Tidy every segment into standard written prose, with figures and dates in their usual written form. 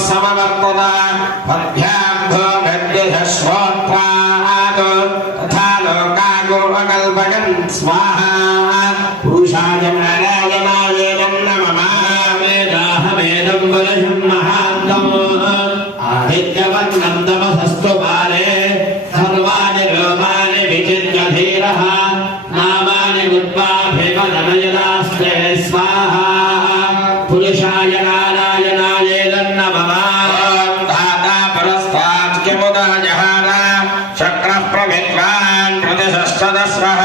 समवर्तता पद्भ्याभ्यो गद्यश्रोत्रात् तथा लोकागोपकल्पकं स्वाहा पुरुषाय नारायणाय नमः वेदाहमेदं वरजं महान्तम् आदित्यवर्णं तमसस्तु बाले सर्वाणि लोकानि विचित्य धीरः नामानि उद्वाभिमनमयदास्ते स्वाहा पुरुषाय नारायणाय नमः दाता परस्तात् किमुदाजहार चक्रः प्रविद्वान् प्रतिशस्तदस्रः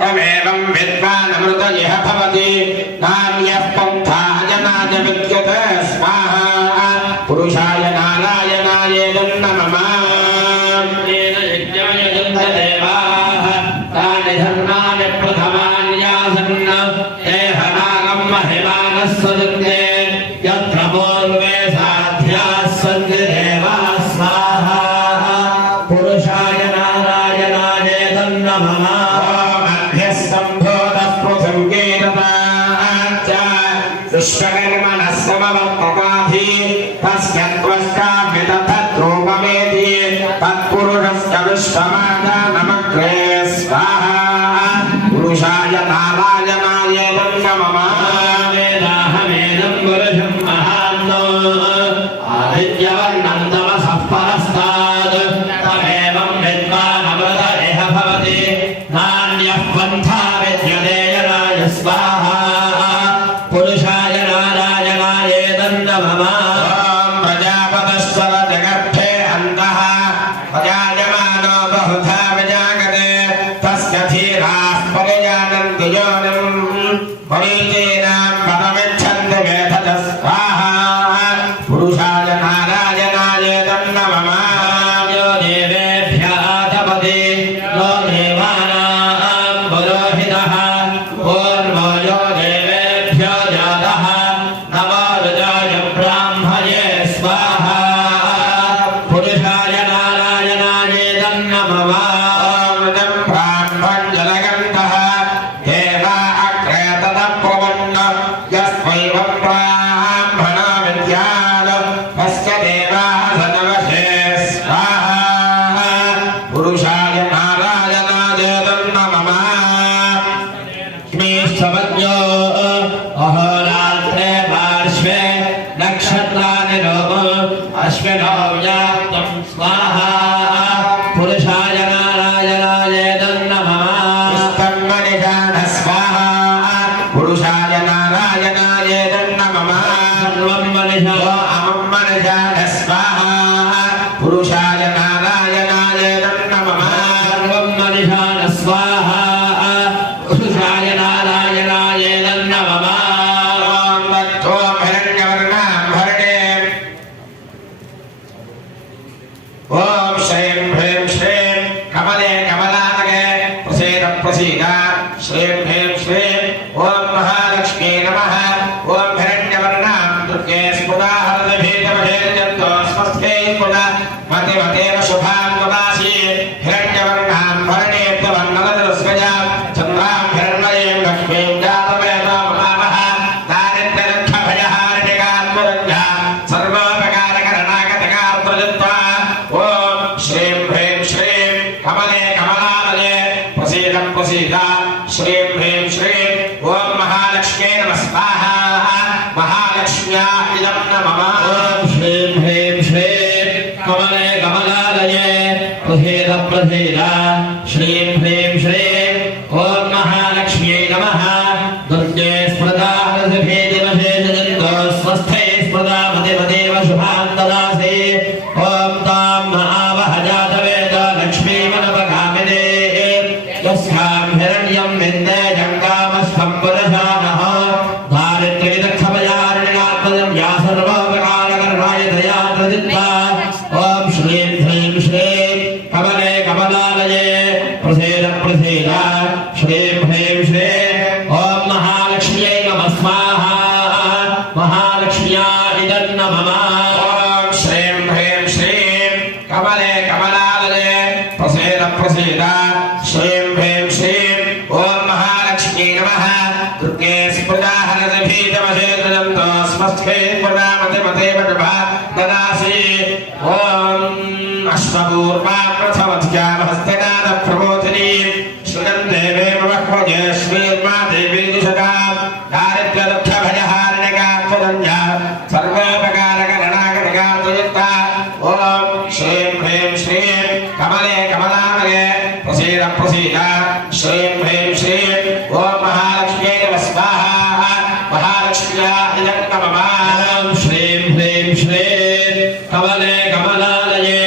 तमेवं विद्वानमृत इह भवति नान्यः पन्थः जनाय विद्यते स्वाहा पुरुषाय नारायणाय नमः येन यज्ञाय देवाः तानि धर्माणि प्रथमान्यासन् देहनागं महिमानः सजन्ते यत्र पूर्वे साध्याः सन्ति देवाः स्वाहा पुरुषाय नारायणाय नमः अभ्यस्तम्भोतः पृथङ्गेरताच्च विश्वकर्मणः समवर्तताधि तस्य त्वष्टाभितथद्रूपमेति तत्पुरुषस्य विश्वमादानमग्रे स्वाहा पुरुषाय नारायणाय नमः वेदाहमेदं वरजं महान्तम् आदित्यवर्णं तमसः परस्तात् तमेवं विद्वानमृत इह भवति नान्यः पन्था विद्यते जनाय स्वाहा पुरुषाय नारायणाय नमः प्रजापतश्चर जगर्भे अन्तः प्रजायमानो बहुधा विजागते तस्य धीराः परिजानन्ति योनिं मरीचीनां पदमिच्छन्ति मेधतः स्वाहा पुरुषाय नारायणाय नमः यो देवेभ्यः तपति नो देवानां पुरोहितः पूर्वो यो देवेभ्यो जातः नमो रुद्राय ब्राह्मणे स्वाहा पुरुषाय नारायणाय नमः अमृतं ब्राह्मणजलगन्धः देवा अग्रे तदप्रवन्न यस्वैवं ब्राह्मणो विद्यात् तस्य देवाः सदवशे स्वाहा पुरुषाय नारायणाय नमः स्मेष्ठवज्ञो अहोरात्रे पार्श्वे नक्षत्राणि लोम अश्विनो व्याप्तं स्वाहा पुरुषाय नारायणाय नमः स्वाहा पुरुषाय नारायणाय नमः सर्वं मनिषा अहं मनिषाः स्वाहा पुरुषाय नारायणाय नमः सर्वं मनिषाः स्वाहा पुरुषाय नारायणाय नमः ओम श्रीं ह्रीं श्रीं कमले कमलानगे प्रसीद प्रसीद श्रीं ह्रीं श्रीं ओम महालक्ष्मी नमः ओम हिरण्यवर्णां दुर्गे स्फुटा हरदभीतमहेर्यन्तो स्वस्थे स्फुटा मतिमतेव शुभां ददासि हिरण्यवर्णां भरणेत्यवर्णनदस्वजां चन्द्रां हिरण्मयीं लक्ष्मीं जातवेदां नमः दारिद्र्यदुःखभयहारिणिकात्मरञ्जा सर्वोपकारकरणागतकार्त्रजत्वा ओम श्रीं ह्रीं श्रीं कमले कमलालये प्रसीद प्रसीद श्रीं ह्रीं श्रीं ओम महालक्ष्मी नमः स्वाहा महालक्ष्म्या इदं नमः ओम श्रीं ह्रीं श्रीं कमले कमलालये प्रसीद प्रसीद श्रीं ह्रीं श्रीं ओम महालक्ष्म्यै नमः दुर्गे स्मृता हरदभीतिमशेषजन्तो स्वस्थे स्मृता मतिमतेव शुभां ददासि ओम तां महावह जातवेद लक्ष्मीमनपगामिने यस्यां हिरण्यं विन्दे जङ्गामस्तं पुरुषानः दारिद्र्यविदग्धभयारिण्यात्मजं या सर्वोपकारकरणाय दया प्रदित्ता ओम श्रीं ह्रीं श्रीं कमले कमलालये प्रसीद प्रसीद श्रीं ह्रीं श्रीं ओम महालक्ष्म्यै नमः स्वाहा महालक्ष्म्या इदं नमः ओम श्रीं ह्रीं श्रीं कमले कमलालये प्रसीद प्रसीद श्रीं ह्रीं श्रीं ओम महालक्ष्मी नमः दुर्गे स्फुटा हरदभीतमशेषजन्तो स्वस्थे पुरामते मते वटभा ददासि ॐ अश्वपूर्वा प्रथमध्यामहस्तेनाद प्रबोधिनी श्रुतं देवे ममह्वजे श्रीर्मा देवी दिशता दारिद्र्यदुःखभयहारिणिका त्वदन्या सर्वोपकारकरणाकरका त्वयुक्ता ॐ श्रीं ह्रीं श्रीं कमले कमलामले प्रसीद प्रसीद श्रीं ह्रीं श्रीं ॐ महालक्ष्म्यै नमः स्वाहा महालक्ष्म्या इदं नमः श्रीं ह्रीं श्रीं कमले कमलालये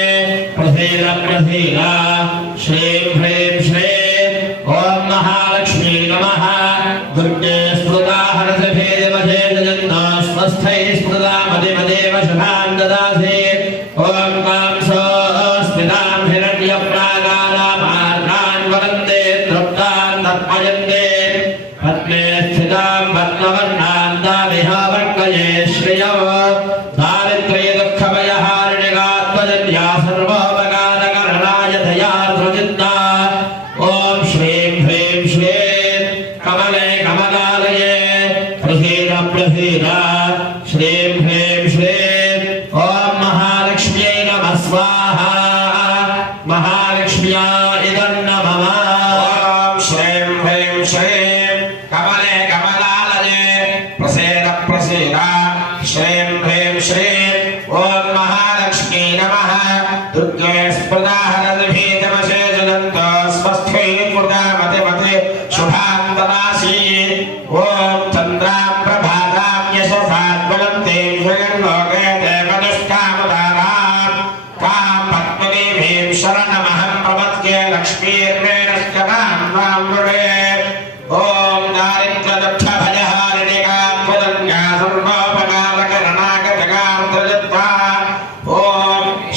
प्रसीद प्रसीद श्रीं ह्रीं श्रीं ॐ महालक्ष्मी नमः दुर्गे स्मृता हरसभेदमधे जगन्ना स्वस्थै स्मृता मदेव शुभां ददासि ॐ कांसो स्मितां हिरण्यप्रागारामार्गान् वदन्ते तृप्तान् तत्पयन्ते पद्मे स्थितां पद्मवर्णां दामिह वर्कये श्रियो दारिद्र्यदुःखभयहारिणिका त्वदन्या सर्वोपकारकरणाय दया प्रचित्ता ॐ श्रीं ह्रीं श्रीं कमले कमलालये प्रसीद प्रसीद श्रीं ह्रीं श्रीं ॐ महालक्ष्म्यै नमः स्वाहा महालक्ष्म्या इदं नमः ॐ श्रीं ह्रीं श्रीं कमले कमलालये प्रसीद प्रसीद श्रीं ह्रीं श्रीं ॐ महालक्ष्मी नमः दुर्गे स्मृता हरदभीतमशे जगन्तो स्वस्थै स्मृता मते शुभां ददासि ॐ चन्द्रां प्रभातां यशसाद्वलन्तीं जगन्लोके देवदुष्कामदारां कां पद्मनीभीं शरणमहं प्रपद्ये लक्ष्मीर्वेणश्चनां त्वां वृणे ॐ दारिद्र्यदुःखभयहारिणिका त्वदन्या सर्वोपकारकरणागतगां त्वजत्वा ॐ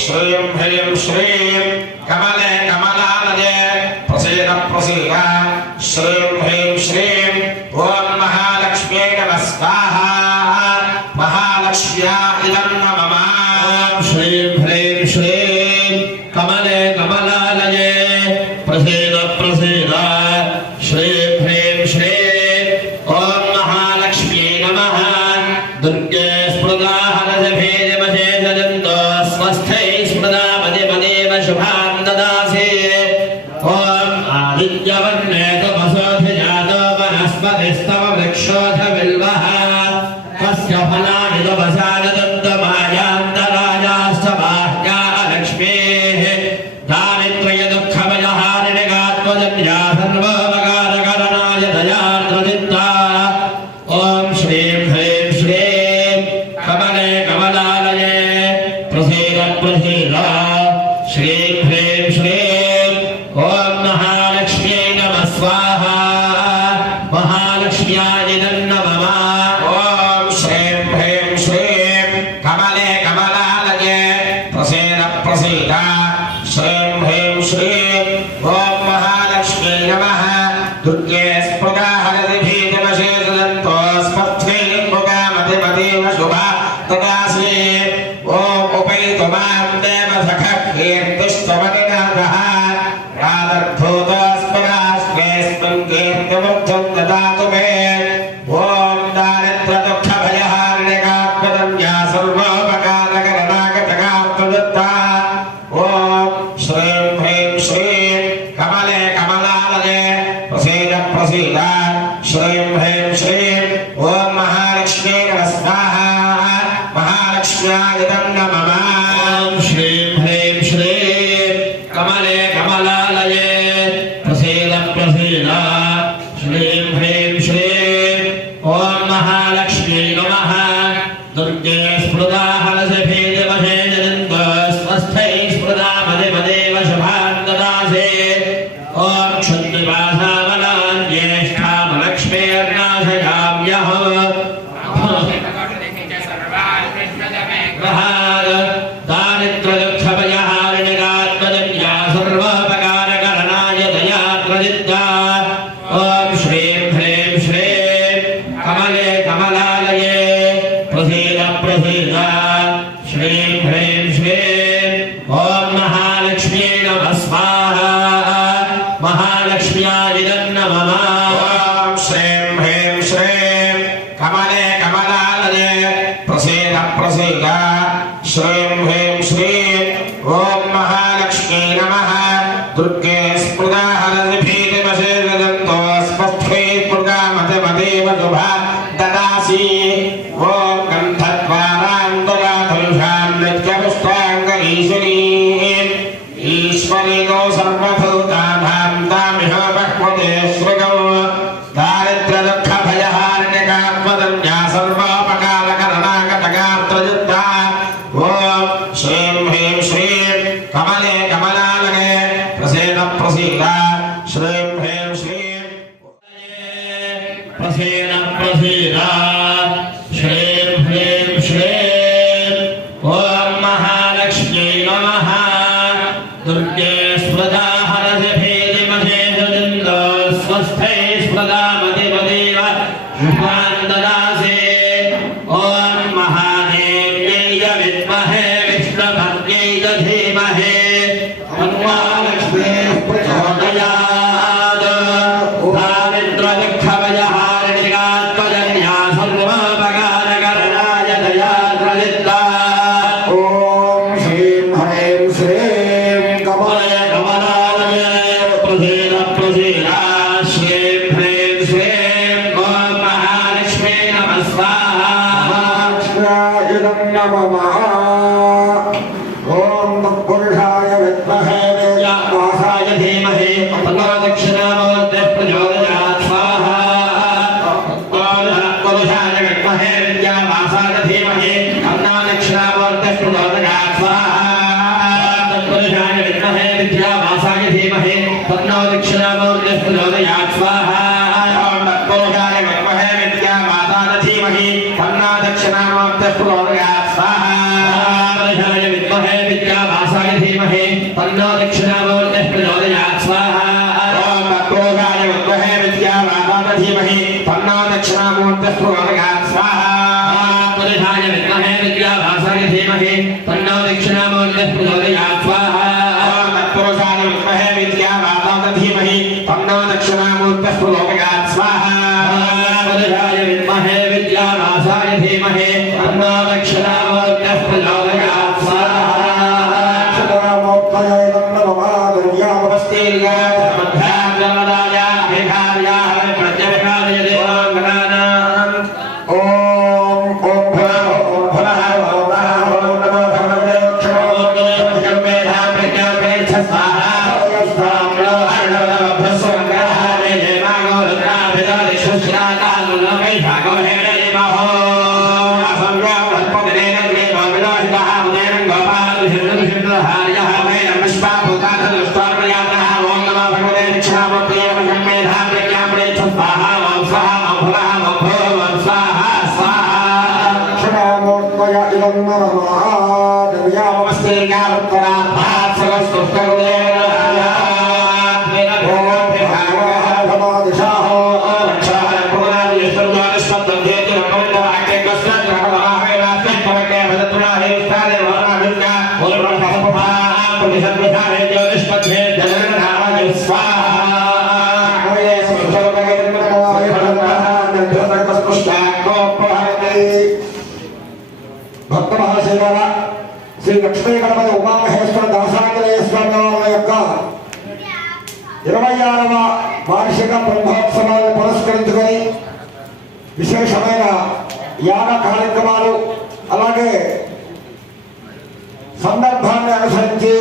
श्रीं ह्रीं श्रीं कमले कमलालये प्रसीद प्रसीद श्रीं ह्रीं श्रीं ॐ महालक्ष्म्यै नमः स्वाहा महालक्ष्म्या इदं नमः श्रीं ह्रीं श्रीं कमले कमलालये प्रसीद प्रसीद श्रीं ह्रीं श्रीं ॐ महालक्ष्म्यै नमः दुर्गे स्मृता हरसभेदमशे जगन्तो स्वस्थै स्मृता मदेव शुभां ददासि ॐ आदित्यवर्णे तपसोऽधिजातो वनस्पतिस्तव वृक्षोऽथ बिल्वः तस्य फलानि तपसादन्तमायान्तरायाश्च बाह्या लक्ष्मीः दारिद्र्यदुःखभयहारिणिका त्वदन्या सर्वोपकारकरणाय दयार्द्रचित्ता ॐ श्रीं ह्रीं श्रीं कमले कमलालये प्रसीद प्रसीद श्रीं ह्रीं श्रीं ॐ महालक्ष्म्यै नमः स्वाहा महालक्ष्म्या इदं नमः ॐ श्रीं ह्रीं श्रीं कमले कमलालये प्रसीद प्रसीद श्रीं ह्रीं श्रीं ॐ महालक्ष्म्यै नमः दुर्गे स्मृता हरदभीतमशे जगन्तो स्वस्थै स्मृता मदेव शुभा ददासि ॐ उपैतु मां देवसखः कीर्तिस्तवनिनाथः रादर्भूतस्मरास्मेऽस्मिन् कीर्तिवृद्धं ददातु मे ॐ दारिद्र्यदुःखभयहारिणिका त्वदन्या सर्वोपकारकरणागतगा त्वदत्ता ॐ श्रीं ह्रीं श्रीं कमले कमलालये प्रसीद प्रसीद श्रीं ह्रीं श्रीं ॐ महालक्ष्म्यै नमः स्वाहा महालक्ष्म्या इदं नमः श्रीं ह्रीं श्रीं कमले कमलालये प्रसीद प्रसीद श्रीं ह्रीं श्रीं ॐ महालक्ष्म्यै नमः दुर्गे स्मृता हरसभेदमशे जगन्तो स्वस्थै स्मृता मदेव शुभां ददासि ॐ क्षुद्रपाशामलान् ज्येष्ठामलक्ष्मीर्नाशयाम्यः दारिद्र्यदुःखभयहारिणिका त्वदन्या सर्वोपकारकरणाय दया प्रचित्ता ॐ श्रीं ह्रीं श्रीं कमले कमलालये प्रसीद प्रसीद श्रीं ह्रीं श्रीं ॐ महालक्ष्म्यै नमः स्वाहा महालक्ष्म्या इदं नमः ॐ श्रीं ह्रीं श्रीं कमले कमलालये श्रीं ह्रीं श्रीं ॐ महालक्ष्मी नमः दुर्गे स्मृता हरसिभीतिमशेषदन्तो स्वस्थे स्मृगामतिमदेव शुभा ददासि ॐ गन्धद्वारान्तराधुषां नित्यपुष्टाङ्गईश्वरीं ईश्वरीतो सर्वभूतानां तामिह बह्वते श्रुतौ दारिद्र्यदुःखभयहारिणिकात्मदन्या सर्वोपकारकरणागतगात्रयुक्ता ॐ श्रीं ह्रीं श्रीं कमले कमलालये प्रसीद प्रसीद श्रीं ह्रीं श्रीं प्रसीद प्रसीद श्रीं ह्रीं श्रीं ॐ महालक्ष्म्यै नमः दुर्गे स्मृता हरसिभीतिमशेषदन्तो स्वस्थै स्मृता मतिमदेव शुभां ददासि ॐ महादेव्यै विद्महे विष्णुपत्न्यै च धीमहि तन्नो लक्ष्मीः प्रचोदयात् दारिद्र्यदुःखभयहारिणिकात्मजन्या सर्वोपकारकरणाय दयाद्रलिप्ता ॐ श्रीं ह्रीं श्रीं कमले कमलालये प्रसीद प्रसीद श्रीं ह्रीं श्रीं ॐ महालक्ष्मी नमः स्वाहा महालक्ष्म्याय नमः ॐ तत्पुरुषाय विद्महे व्यासाय धीमहि तन्नो दक्षिणामूर्तिः प्रचोदयात् स्वाहा तत्पुरुषाय विद्महे विद्यावासाय धीमहि तन्नो दक्षिणामूर्तिः प्रचोदयात् स्वाहा तत्पुरुषाय विद्महे विद्यावासाय धीमहि तन्नो दक्षिणामूर्तिः प्रचोदयात् स्वाहा तत्पुरुषाय विद्महे विद्यावासाय धीमहि तन्नो दक्षिणामूर्तिः प्रचोदयात् स्वाहा तत्पुरुषाय विद्महे विद्यावासाय धीमहि तन्नो दक्षिणामूर्तिः प्रचोदयात् स्वाहा तत्पुरुषाय विद्महे विद्यावासाय धीमहि तन्नो दक्षिणामूर्तिः प्रचोदयात् स्वाहा पुरुषाय विद्महे विद्यावासाय धीमहि तन्नो दक्षिणामूर्तिः प्रचोदयात् स्वाहा तत्पुरुषाय विद्महे विद्यावासाय धीमहि तन्नो दक्षिणामूर्तिः प्रचोदयात् स्वाहा पुरुषाय विद्महे विद्यावासाय धीमहि तन्नो दक्षिणामूर्तिः प्रचोदयात् स्वाहा अक्षरामोत्तये नमः दुर्यावस्तीर्या मध्याजलदाया विहार्याः प्रत्यविहार्य देवाङ्गनानाम् ॐ भुवः ॐ नमो भगवते अक्षरामोत्तये नमः భక్త మహాశైలాల శ్రీ లక్ష్మీ గణపతి ఉమామహేశ్వర దాసాంజనేయ స్వామి వారి యొక్క 26వ వార్షిక బ్రహ్మోత్సవాలను పురస్కరించుకొని విశేషమైన యాగ కార్యక్రమాలు అలాగే సందర్భాన్ని అనుసరించి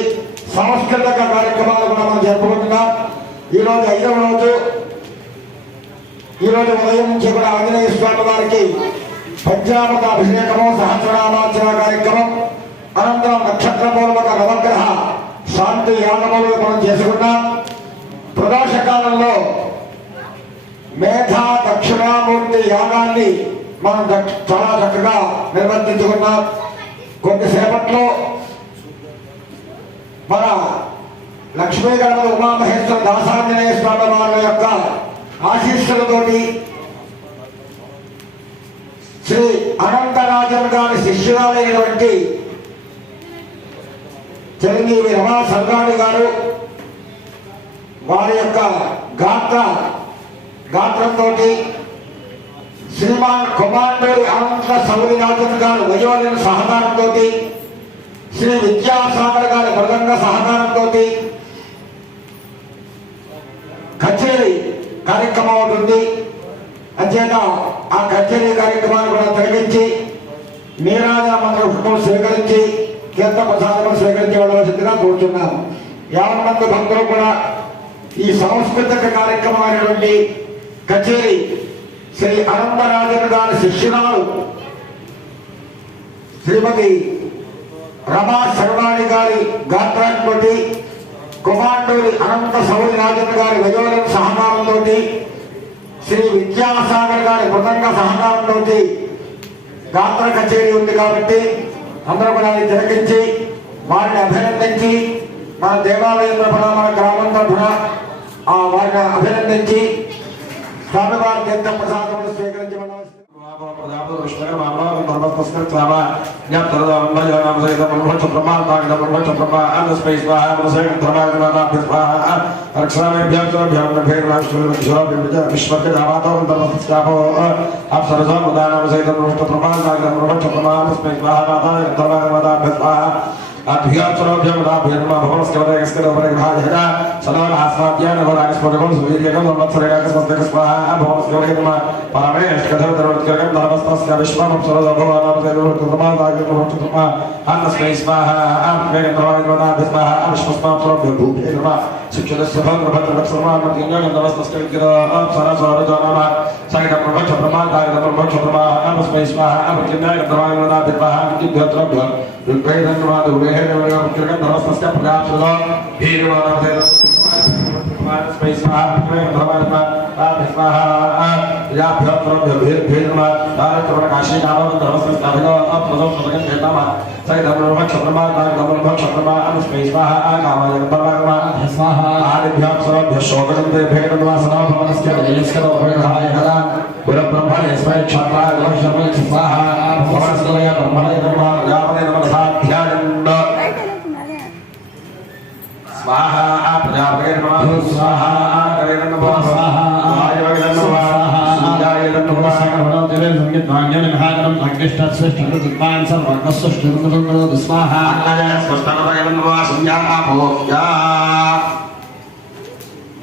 సాంస్కృతిక కార్యక్రమాలు కూడా మనం జరుపుకుంటున్నాం. ఈరోజు 5వ రోజు. ఈరోజు ఉదయం నుంచి కూడా ఆంజనేయ స్వామి వారికి పంచామృత అభిషేకము సహస్రనామార్చన కార్యక్రమం అనంతరం నక్షత్రపూర్వక నవగ్రహ శాంతి యాగములు మనం చేసుకున్నాం. ప్రదోష కాలంలో మేధా దక్షిణామూర్తి యాగాన్ని మనం చాలా చక్కగా నిర్వర్తించుకున్నాం. కొద్దిసేపట్లో మన లక్ష్మీ గణపతి ఉమామహేశ్వర దాసాంజనేయ స్వామి వారి యొక్క ఆశీస్సులతోటి శ్రీ అనంతరాజన్ గారి శిష్యురాలైనటువంటి చిరంజీవి రమా సంగాడి గారు వారి యొక్క గాత్రంతో శ్రీమాన్ కుమాండూరి అనంత సౌరిరాజన్ గారు వయోలిన సహకారంతో శ్రీ విద్యాసాగర్ గారి మృదంగ సహకారంతో కచేరీ కార్యక్రమం ఉంటుంది. అంచేత ఆ కచేరీ కార్యక్రమాన్ని కూడా తొలగించి నీరాజన మంత్ర పుష్పం స్వీకరించి కీర్త ప్రసాదం స్వీకరించి వెళ్ళవలసిందిగా కోరుతున్నాం. 50 మంది భక్తులు కూడా ఈ సాంస్కృతిక కార్యక్రమం అయినటువంటి కచేరీ శ్రీ అనంతరాజన్ గారి శిష్యురాలు శ్రీమతి రమా శర్వాణి గారి గాత్రాంతో కుమాండూరి అనంత సౌరి రాజన్ గారి వయోలం సహకారంతో శ్రీ విద్యాసాగర్ గారి మృదంగ సహకారంతో గాత్ర కచేరీ ఉంది కాబట్టి అందరూ కూడా అది తిలకించి వారిని అభినందించి మన దేవాలయం తరఫున మన గ్రామం తరఫున వారిని అభినందించి స్వామివారి తీర్థ ప్రసాదములు స్వీకరించబడవలసింది.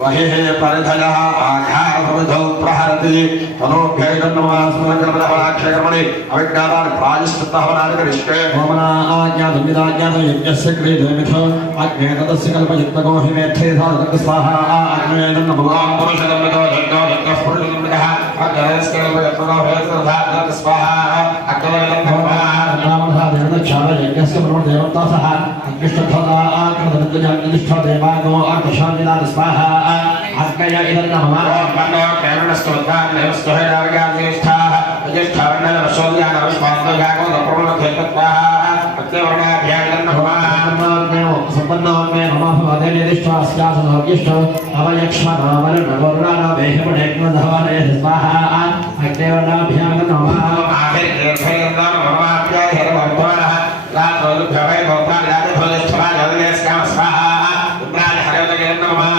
बहिः परिधयः आघारसमिधौ प्रहरति तनोभ्यैतन्नमास्मकर्मणि अविज्ञातानि प्रायश्चित्तहवनानि करिष्ये यज्ञस्य क्रीडमिथो अग्नेतस्य कल्पयुक्तको हि मेत्थे साधक स्वाहा अग्नेनं भगवान् पुरुषदम्मितो यज्ञो यज्ञः पुरुषदम्मितः अग्नेस्य कल्पयुक्तको हि साधक स्वाहा अग्नेनं भगवान् यज्ञस्य ब्रह्मदेवतासः अग्निष्ठोदा आकृतनिष्ठो देवागो अर्धशान्तिनाथ स्वाहा अग्नय इदं नमः मन्नो केरणस्तोद्धान् देवस्तोहेरावगादिष्ठाः अजष्ठावर्णनवशोद्यानवस्मान्तोजागो दप्रमणधेतत्वाः अत्यवर्णाभ्यामिदं नमः सम्पन्नोन्मे नमः भगवते निष्ठास्यासनोगिष्ठो अवयक्ष्मनामरुणवरुणानो वेहिमुनेग्नधवने स्वाहा अग्नेवर्णाभ्यामिदं नमः आभिर्गेर्भैर्दान ममाप्याहिर्भवनः रात्रोलुभ्यवै भवताराजभोजस्थवा जगन्यस्याम स्वाहा उग्राज हरिवदगेर् नमः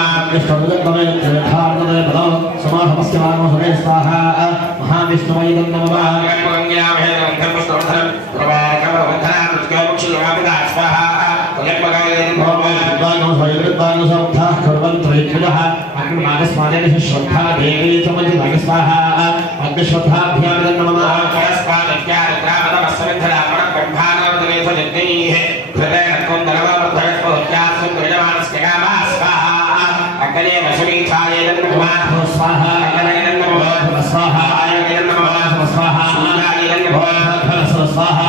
महाविष्णुवैदं नमः श्रद्धा देवी स्वाहा अग्निश्रद्धाभ्यां नमः स्वाहा स्वाहा स्वाहा स्वाहा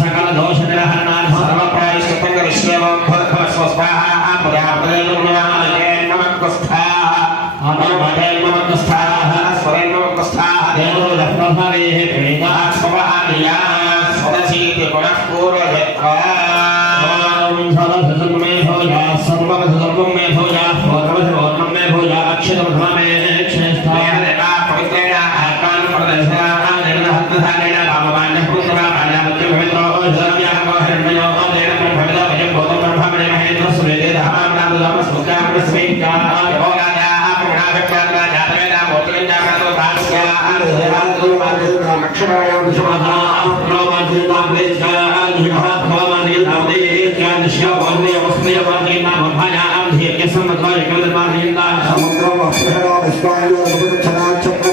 सकल दोष निरहरणाय सर्वप्रायश्चित्तं करिष्ये लक्ष्मणाय సముద్రం అప్రహణ విశ్వాంలో ఉపచనా చక్ర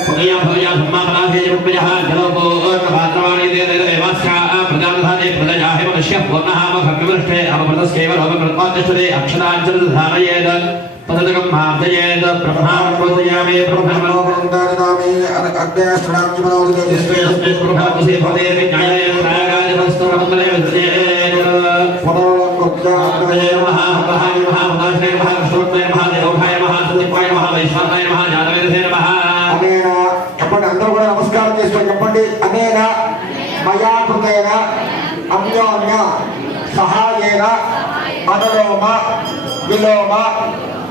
పదకం మాధయేద బ్రహ్మాణోదయామే బ్రహ్మణోపరందానామే అగ్నేశ్వరాంజి మనోదిస్తే ప్రభావసే భవేమి న్యాయ రాగాదివస్తవమలే విజయేన పదోలోకృత్యాయ మహామహాయ మహామహాశ్రే మహాశ్రోత్రే మహాదేవభాయ మహాసుదిపాయ మహావైశ్వానాయ మహాజాతవేదే నమః. అనేన చెప్పండి, అందరూ కూడా నమస్కారం చేసుకొని చెప్పండి. అనేన మయా కృతేన అన్యోన్య సహాయేన అనులోమ విలోమ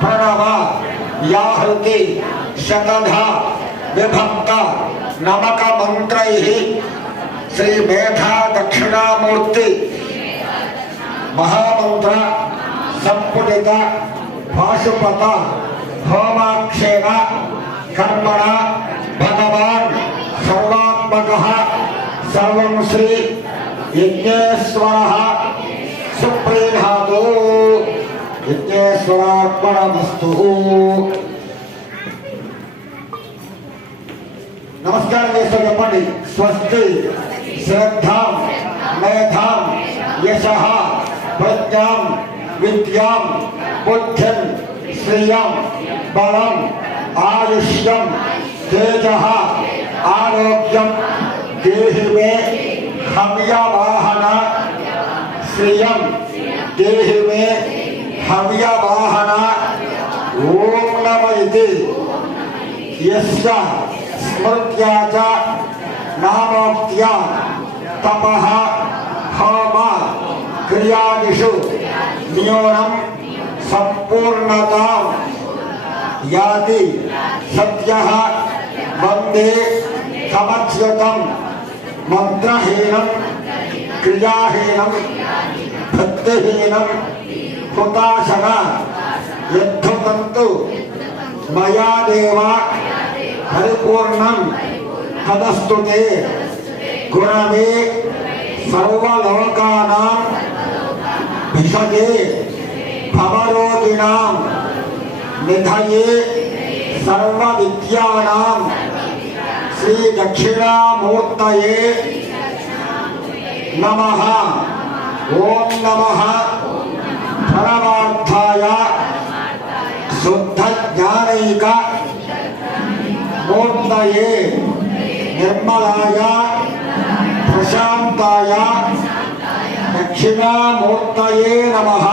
ప్రణవ యాహృతి శతధ విభక్త నమక మంత్రై శ్రీ మేధా దక్షిణామూర్తి మహామంత్ర సంపుటిత పాశుపత హోమాక్షేణ కర్మణ భగవాన్ సర్వాత్మకః సర్వం శ్రీ యజ్ఞేశ్వరః సుప్రీణాతు. యజ్ఞేశ్వరార్పణమస్తు. నమస్కారం చేస్తూ చెప్పండి. స్వస్తి శ్రద్ధాం మేధాం యశః ప్రజ్ఞాం విద్యాం బుద్ధిం శ్రియం బలం ఆయుష్యం తేజః ఆరోగ్యం దేహి మే హవ్యవాహన శ్రియం దేహి మే హవ్యవాహన. ఓం నమ ఇతి యస్య స్మృత్యా చ నామోక్త్యా తపః హోమ క్రియాదిషు న్యూనం సంపూర్ణతాం యాతి సత్యః వందే సమచ్యుతం మంత్రహీనం క్రియాహీనం భక్తిహీనం హుతాశన యద్ధుతంతు మయా దేవ పరిపూర్ణం తదస్తుతే గుణవే సర్వలోకానాం భిషజే భవరోగిణాం నిధయే సర్వవిద్యానాం శ్రీ దక్షిణామూర్తయే నమః. ఓం నమః పరమార్థాయ శుద్ధ జ్ఞానైక మూర్తయే నిర్మలాయ ప్రశాంతాయ దక్షిణామూర్తయే నమః.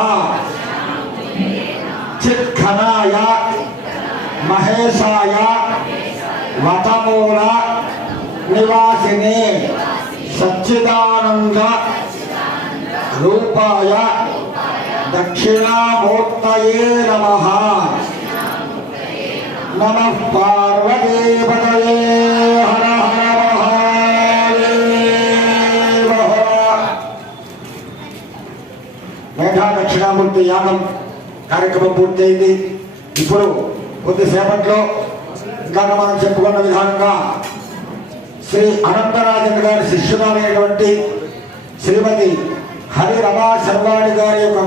చిత్ఖనాయ మహేశాయ వటమూల నివాసినే సచ్చిదానంద రూపాయ దక్షిణామూర్తయే నమః. నమః పార్వతీపతయే హర హర మహాదేవ. మేఘా దక్షిణామూర్తి యాగం కార్యక్రమం పూర్తయింది. ఇప్పుడు కొద్దిసేపట్లో ఇందాక మనం చెప్పుకున్న విధానంగా శ్రీ అనంతరాజన్ గారి శిష్యురాలైనటువంటి శ్రీమతి హరి రమా శర్వాణి గారి యొక్క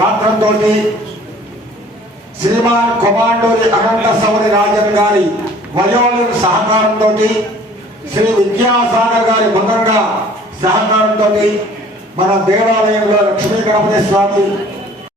గాత్రంతో శ్రీమాన్ కొమాండోరి అనంత సౌరి రాజన్ గారి వయోలిన్ సహకారంతో శ్రీ విద్యాసాగర్ గారి మృదంగ సహకారంతో మన దేవాలయంలో లక్ష్మీ గణపతి స్వామి